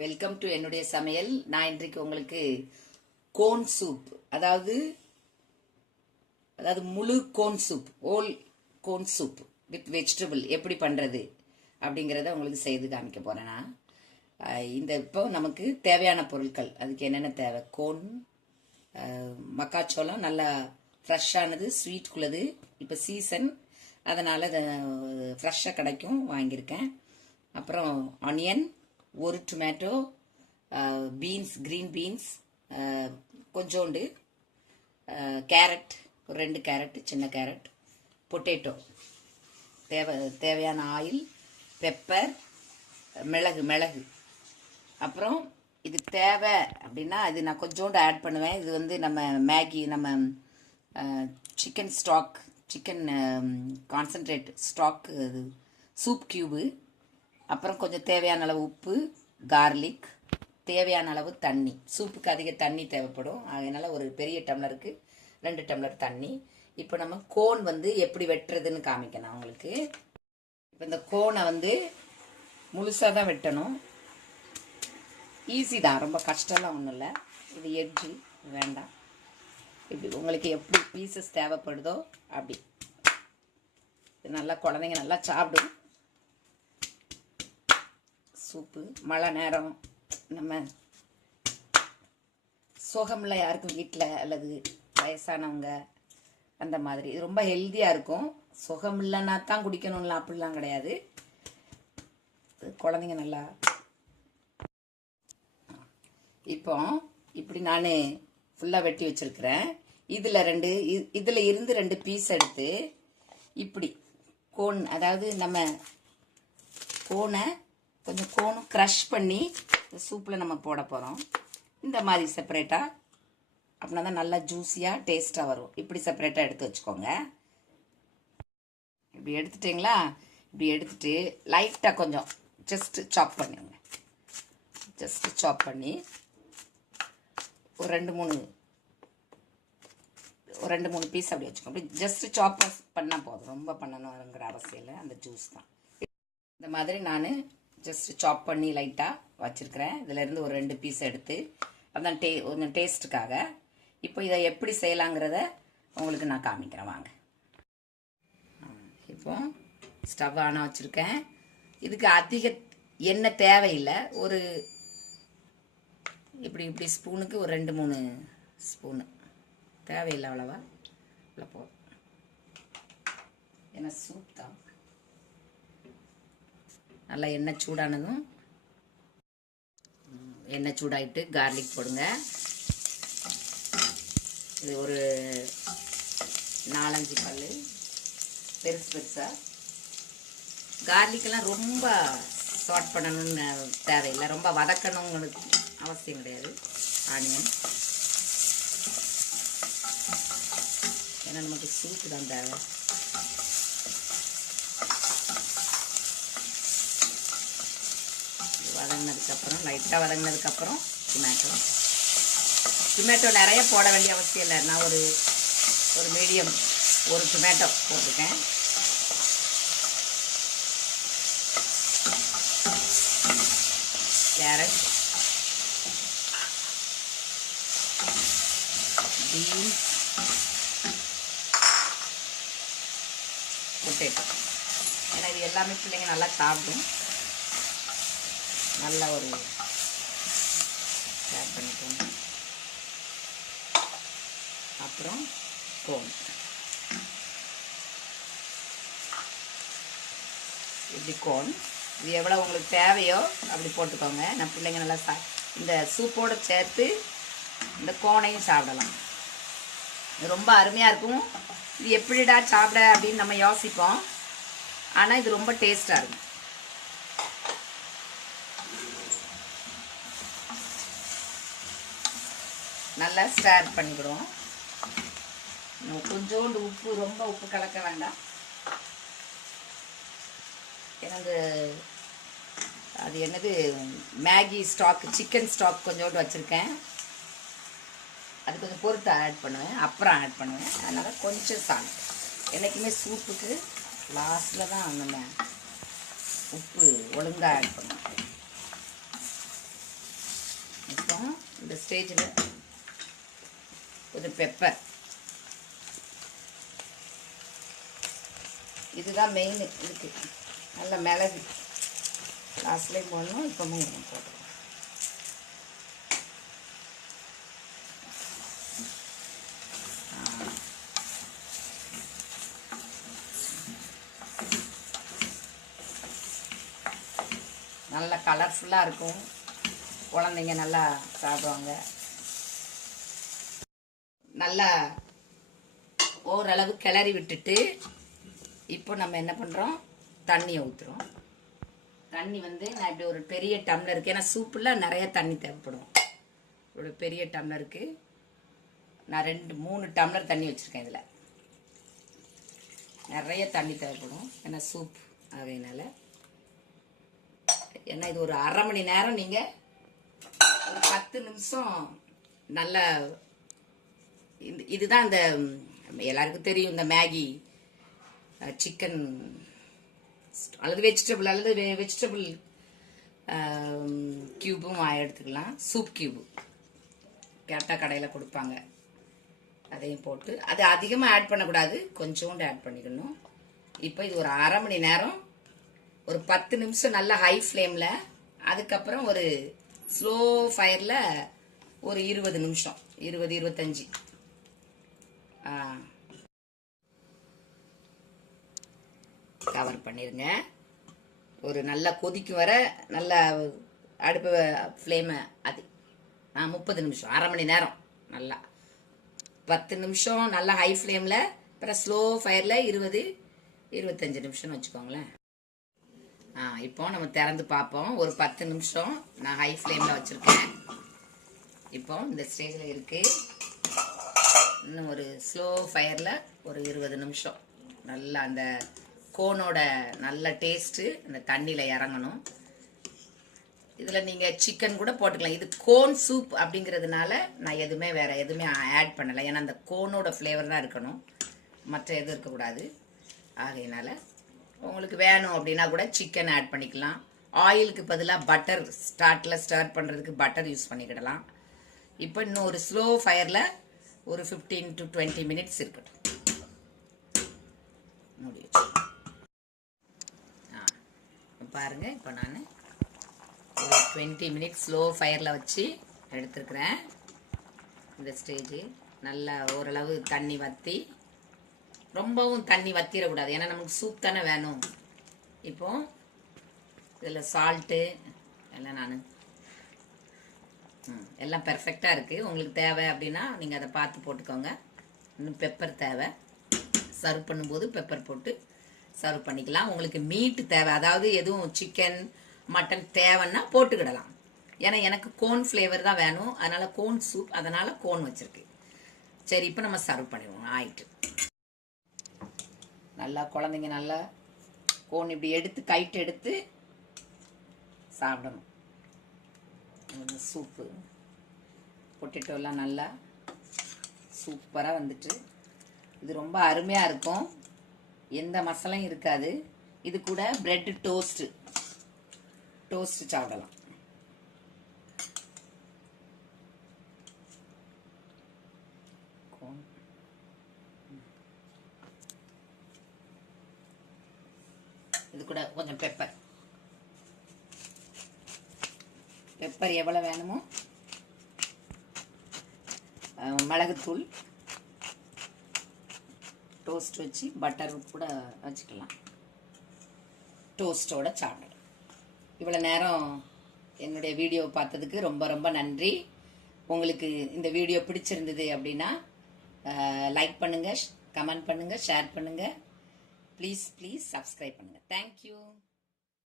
Welcome to என்னுடைய சமையல். நான் இன்றைக்கு உங்களுக்கு கோன் சூப், அதாவது முழு corn soup, whole corn soup with vegetable எப்படி பண்ணுறது அப்படிங்கிறத உங்களுக்கு செய்து காமிக்க போகிறேன். நான் இப்போ நமக்கு தேவையான பொருட்கள், அதுக்கு என்னென்ன தேவை: கோன், மக்காச்சோளம் நல்லா ஃப்ரெஷ்ஷானது, ஸ்வீட்குள்ளது, இப்போ சீசன், அதனால் அதை ஃப்ரெஷ்ஷாக கிடைக்கும், வாங்கியிருக்கேன். அப்புறம் ஆனியன், ஒரு டொமேட்டோ, பீன்ஸ், க்ரீன் பீன்ஸ் கொஞ்சோண்டு, கேரட், ஒரு 2 கேரட், சின்ன கேரட், பொட்டேட்டோ, தேவையான ஆயில், பெப்பர், மிளகு. அப்புறம் இது தேவை அப்படின்னா இது நான் கொஞ்சோண்டு ஆட் பண்ணுவேன். இது நம்ம மேகி, நம்ம chicken stock, chicken concentrate stock, soup cube, அப்புறம் கொஞ்சம் தேவையான அளவு உப்பு, கார்லிக், தேவையான அளவு தண்ணி. சூப்புக்கு அதிக தண்ணி தேவைப்படும், அதனால் ஒரு பெரிய டம்ளருக்கு 2 டம்ளர் தண்ணி. இப்போ நம்ம கோன் எப்படி வெட்டுறதுன்னு காமிக்கணும் உங்களுக்கு. இப்போ இந்த கோனை முழுசாக தான் வெட்டணும். ஈஸி தான், ரொம்ப கஷ்டம்லாம் ஒன்றும் இல்லை. இது எட்ஜு வேண்டாம். இப்படி உங்களுக்கு எப்படி பீசஸ் தேவைப்படுதோ அப்படி. இது நல்லா குழந்தைங்க நல்லா சாப்பிடும். சூப்பு மழை நேரம், நம்ம சோகமில்ல யாருக்கும் வீட்டில், அல்லது வயசானவங்க அந்த மாதிரி, இது ரொம்ப ஹெல்த்தியாக இருக்கும். சுகம் இல்லைன்னா தான் குடிக்கணும்லாம் அப்படிலாம் கிடையாது. குழந்தைங்க நல்லா. இப்போ இப்படி நான் ஃபுல்லாக வெட்டி வச்சுருக்கிறேன். இதில் இருந்து 2 பீஸ் எடுத்து இப்படி கோன், அதாவது நம்ம கோனை கொஞ்சம் கோனும் க்ரஷ் பண்ணி சூப்பில் நம்ம போட போகிறோம். இந்த மாதிரி செப்பரேட்டாக, அப்படின்னா தான் நல்லா ஜூஸியாக டேஸ்ட்டாக வரும். இப்படி செப்பரேட்டாக எடுத்து வச்சுக்கோங்க. இப்படி எடுத்துட்டிங்களா? இப்படி எடுத்துட்டு லைட்டாக கொஞ்சம் ஜஸ்ட்டு சாப் பண்ணுங்க. ஜஸ்ட்டு சாப் பண்ணி ஒரு 2-3 பீஸ் அப்படி வச்சுக்கோங்க. அப்படி ஜஸ்ட்டு சாப் பண்ணால் போதும், ரொம்ப பண்ணணுங்கிற அவசியம் இல்லை. அந்த ஜூஸ் தான். இந்த மாதிரி நான் ஜஸ்ட் சாப் பண்ணி லைட்டாக வச்சுருக்கிறேன். இதிலேருந்து ஒரு 2 பீஸ் எடுத்து, அதான் கொஞ்சம் டேஸ்ட்டுக்காக. இப்போ இதை எப்படி செய்யலாங்கிறத உங்களுக்கு நான் காமிக்கிறேன், வாங்க. இப்போ ஸ்டவ் ஆன் வச்சுருக்கேன். இதுக்கு அதிக எண்ணெய் தேவையில்லை. ஒரு இப்படி ஸ்பூனுக்கு ஒரு 2-3 ஸ்பூனு தேவையில்லை, அவ்வளவா இவ்வளோ போதும். ஏன்னா சூப் தான். நல்லா எண்ணெய் சூடானதும், எண்ணெய் சூடாயிட்டு கார்லிக் போடுங்க. இது ஒரு 4-5 பல் பெருசாக. கார்லிக்கெல்லாம் ரொம்ப சாட் பண்ணணும்னு தேவையில்லை, ரொம்ப வதக்கணுங்கிறது அவசியம் கிடையாது. ஆனியன், ஏன்னா நமக்கு சூப்பு தான் தேவை. வதங்கினதுக்கப்புறம், லைட்டாக வதங்கினதுக்கப்புறம் டொமேட்டோ நிறைய போட வேண்டிய அவசியம் இல்லை. நான் ஒரு மீடியம் ஒரு டொமேட்டோ போட்டிருக்கேன். Carrot, beans, potato. ஏன்னா இது எல்லாமே பிள்ளைங்க நல்லா சாப்பிடும். நல்ல ஒரு ஷேர் பண்ணிக்கோங்க. அப்புறம் கோன், இப்படி கோன், இது எவ்வளோ உங்களுக்கு தேவையோ அப்படி போட்டுக்கோங்க. நான் பிள்ளைங்க நல்லா இந்த சூப்போடு சேர்த்து இந்த கோனையும் சாப்பிடலாம். இது ரொம்ப அருமையாக இருக்கும். இது எப்படிடா சாப்பிட அப்படின்னு நம்ம யோசிப்போம், ஆனால் இது ரொம்ப டேஸ்ட்டாக இருக்கும். நல்லா ஸ்டார் பண்ணிவிடுவோம். கொஞ்சோண்டு உப்பு, ரொம்ப உப்பு கலக்க வேண்டாம். ஏன்னா அது என்னது மேகி ஸ்டாக், சிக்கன் ஸ்டாக் கொஞ்சோண்டு வச்சுருக்கேன். அது கொஞ்சம் பொறுத்து ஆட் பண்ணுவேன், அப்புறம் ஆட் பண்ணுவேன். அதனால் கொஞ்சம் சால்ட். என்றைக்குமே சூப்புக்கு லாஸ்ட்டில் தான் நம்ம உப்பு ஒழுங்காக ஆட் பண்ணுவோம். இந்த ஸ்டேஜில் கொஞ்சம் பெப்பர், இதுதான் மெயின். இதுக்கு நல்ல மிளகு லாஸ்ட்லேயும் போடணும், இப்போவும் போடுறோம். நல்லா கலர்ஃபுல்லாக இருக்கும், குழந்தைங்க நல்லா சாப்பிடுவாங்க. நல்லா ஓரளவு கிளறி விட்டுட்டு இப்போ நம்ம என்ன பண்ணுறோம், தண்ணியை ஊற்றுறோம். தண்ணி வந்து நான் இப்படி ஒரு பெரிய டம்ளருக்கு, ஏன்னா சூப்பில் நிறைய தண்ணி தேவைப்படும். ஒரு பெரிய டம்ளருக்கு நான் 2-3 டம்ளர் தண்ணி வச்சுருக்கேன். இதில் நிறைய தண்ணி தேவைப்படும், ஏன்னா சூப் ஆகையினால. ஏன்னா இது ஒரு அரை மணி நேரம் நீங்கள் ஒரு 10 நிமிஷம் நல்லா, இதுதான் இந்த எல்லாருக்கும் தெரியும், இந்த மேகி சிக்கன் அல்லது வெஜிடபிள் கியூபும் எடுத்துக்கலாம். சூப் கியூபு கேட்டால் கடையில் கொடுப்பாங்க, அதையும் போட்டு, அது அதிகமாக ஆட் பண்ணக்கூடாது, கொஞ்சோண்டு ஆட் பண்ணிக்கணும். இப்போ இது ஒரு அரை மணி நேரம் ஒரு 10 நிமிஷம் நல்லா ஹை ஃப்ளேமில், அதுக்கப்புறம் ஒரு ஸ்லோ ஃபயரில் ஒரு 20 நிமிஷம், 20-25 கவர் பண்ணிருங்க. ஒரு நல்லா கொதிக்கும் வர நல்லா அடுப்பு ஃப்ளேமை அது 30 நிமிஷம், அரை மணி நேரம் நல்லா 10 நிமிஷம் நல்லா ஹை ஃப்ளேமில், அப்புறம் ஸ்லோ ஃபயரில் 20-25 நிமிஷம்னு வச்சுக்கோங்களேன். இப்போ நம்ம திறந்து பார்ப்போம். ஒரு 10 நிமிஷம் நான் ஹை ஃப்ளேமில் வச்சுருக்கேன். இப்போ இந்த ஸ்டேஜில் இருக்குது. இன்னும் ஒரு ஸ்லோ ஃபயரில் ஒரு 20 நிமிஷம் நல்லா அந்த கோனோட நல்ல டேஸ்ட்டு இந்த தண்ணியில் இறங்கணும். இதில் நீங்கள் சிக்கன் கூட போட்டுக்கலாம். இது கோன் சூப் அப்படிங்கிறதுனால நான் வேறு எதுவுமே ஆட் பண்ணலை, ஏன்னா அந்த கோனோட ஃப்ளேவர் தான் இருக்கணும், மற்ற எதுவும் இருக்கக்கூடாது. ஆகையினால உங்களுக்கு வேணும் அப்படின்னா கூட சிக்கன் ஆட் பண்ணிக்கலாம். ஆயிலுக்கு பதிலாக பட்டர் ஸ்டார்ட் பண்ணுறதுக்கு பட்டர் யூஸ் பண்ணிக்கிடலாம். இப்போ இன்னும் ஒரு ஸ்லோ ஃபயரில் ஒரு 15-20 மினிட்ஸ் இருக்கட்டும். மூடி வச்சு பாருங்கள். இப்போ நான் ஒரு 20 மினிட்ஸ் ஸ்லோ ஃபயரில் வச்சு எடுத்துருக்குறேன். இந்த ஸ்டேஜு நல்லா ஓரளவு தண்ணி வற்றி, ரொம்பவும் தண்ணி வற்றிடக்கூடாது, ஏன்னா நமக்கு சூப் தானே வேணும். இப்போ இதில் சால்ட்டு எல்லாம் நான் எல்லாம் பெர்ஃபெக்டாக இருக்குது. உங்களுக்கு தேவை அப்படின்னா நீங்கள் அதை பார்த்து போட்டுக்கோங்க. இன்னும் பெப்பர் தேவை, சர்வ் பண்ணும்போது பெப்பர் போட்டு சர்வ் பண்ணிக்கலாம். உங்களுக்கு மீட்டு தேவை, அதாவது எதுவும் சிக்கன் மட்டன் தேவைன்னா போட்டுக்கிடலாம். ஏன்னா எனக்கு கோன் ஃப்ளேவர் தான் வேணும், அதனால் கோன் சூப், அதனால் கோன் வச்சுருக்கு. சரி, இப்போ நம்ம சர்வ் பண்ணிடுவோம். ஆயிட்டு நல்லா குழந்தைங்க நல்லா கோன் இப்படி எடுத்து கைட்டு எடுத்து சாப்பிடணும். சூப்பு பொட்டேட்டோலாம் நல்லா சூப்பராக வந்துட்டு, இது ரொம்ப அருமையாக இருக்கும், எந்த மசாலையும் இருக்காது. இது கூட பிரெட் டோஸ்ட் சாப்பிடலாம். இது கூட கொஞ்சம் பெப்பர் எவ்வளோ வேணுமோ, மிளகுத்தூள், டோஸ்ட் வச்சு பட்டர் கூட வச்சுக்கலாம். டோஸ்டோட சாப்பிடலாம். இவ்வளோ நேரம் என்னுடைய வீடியோ பார்த்ததுக்கு ரொம்ப ரொம்ப நன்றி. உங்களுக்கு இந்த வீடியோ பிடிச்சிருந்தது அப்படின்னா லைக் பண்ணுங்கள், கமெண்ட் பண்ணுங்கள், ஷேர் பண்ணுங்கள். ப்ளீஸ் சப்ஸ்கிரைப் பண்ணுங்கள். தேங்க்யூ.